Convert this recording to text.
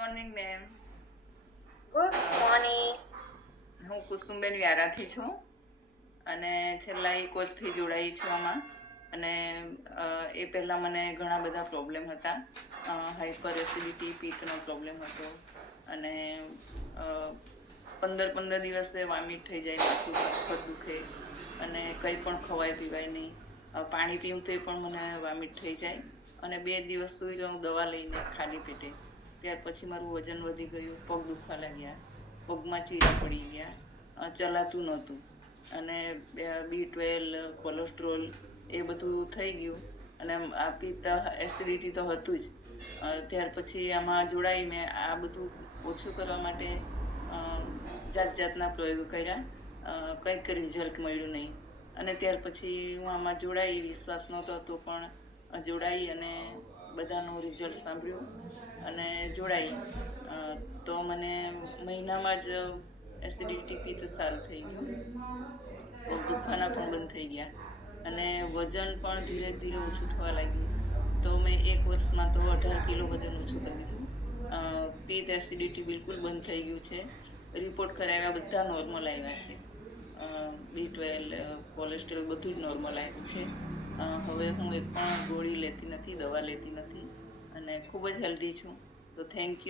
Morning ma'am. Good morning. હું કુસુમબેન વ્યારાથી છું અને છેલ્લા 1 વર્ષથી જોડાઈ છું આમાં. અને એ પહેલાં મને ઘણા બધા પ્રોબ્લેમ હતા. હાઇપર એસિડિટી, પિત્તનો પ્રોબ્લેમ હતો અને 15 દિવસે વોમિટ થઈ જાય, માથું સખત દુખે અને કંઈ પણ ખવાય પીવાય નહીં. પાણી પીવું તો પણ મને વોમિટ થઈ જાય અને 2 દિવસ સુધી હું દવા લઈને ખાલી પેટે. ત્યાર પછી મારું વજન વધી ગયું, પગ દુખવા લાગ્યા, પગમાં ચીરા પડી ગયા, ચલાતું નહોતું અને B12, કોલેસ્ટ્રોલ એ બધું થઈ ગયું અને આ પિત્ત, એસિડિટી તો હતું જ. ત્યાર પછી આમાં જોડાઈ મેં આ બધું ઓછું કરવા માટે જાત જાતના પ્રયોગો કર્યા. કંઈક રિઝલ્ટ મળ્યું નહીં અને ત્યાર પછી હું આમાં જોડાઈ. વિશ્વાસ નહોતો તો પણ જોડાઈ અને બધાનું રિઝલ્ટ સાંભળ્યું અને જોડાઈ. તો મને મહિનામાં જ એસિડિટી, પિત્ત સારું થઈ ગયું, પગ દુખવાના પણ બંધ થઈ ગયા અને વજન પણ ધીરે ધીરે ઓછું થવા લાગ્યું. તો મેં 1 વર્ષમાં તો 18 કિલો વજન ઓછું કરી દીધું. પિત્ત, એસિડિટી બિલકુલ બંધ થઈ ગયું છે. રિપોર્ટ કરાવ્યા, બધા નોર્મલ આવ્યા છે. B12, કોલેસ્ટ્રોલ બધું જ નોર્મલ આવ્યું છે. હવે હું એક પણ ગોળી લેતી નથી, દવા લેતી નથી અને ખૂબ જ હેલ્ધી છું. તો થેન્ક યુ.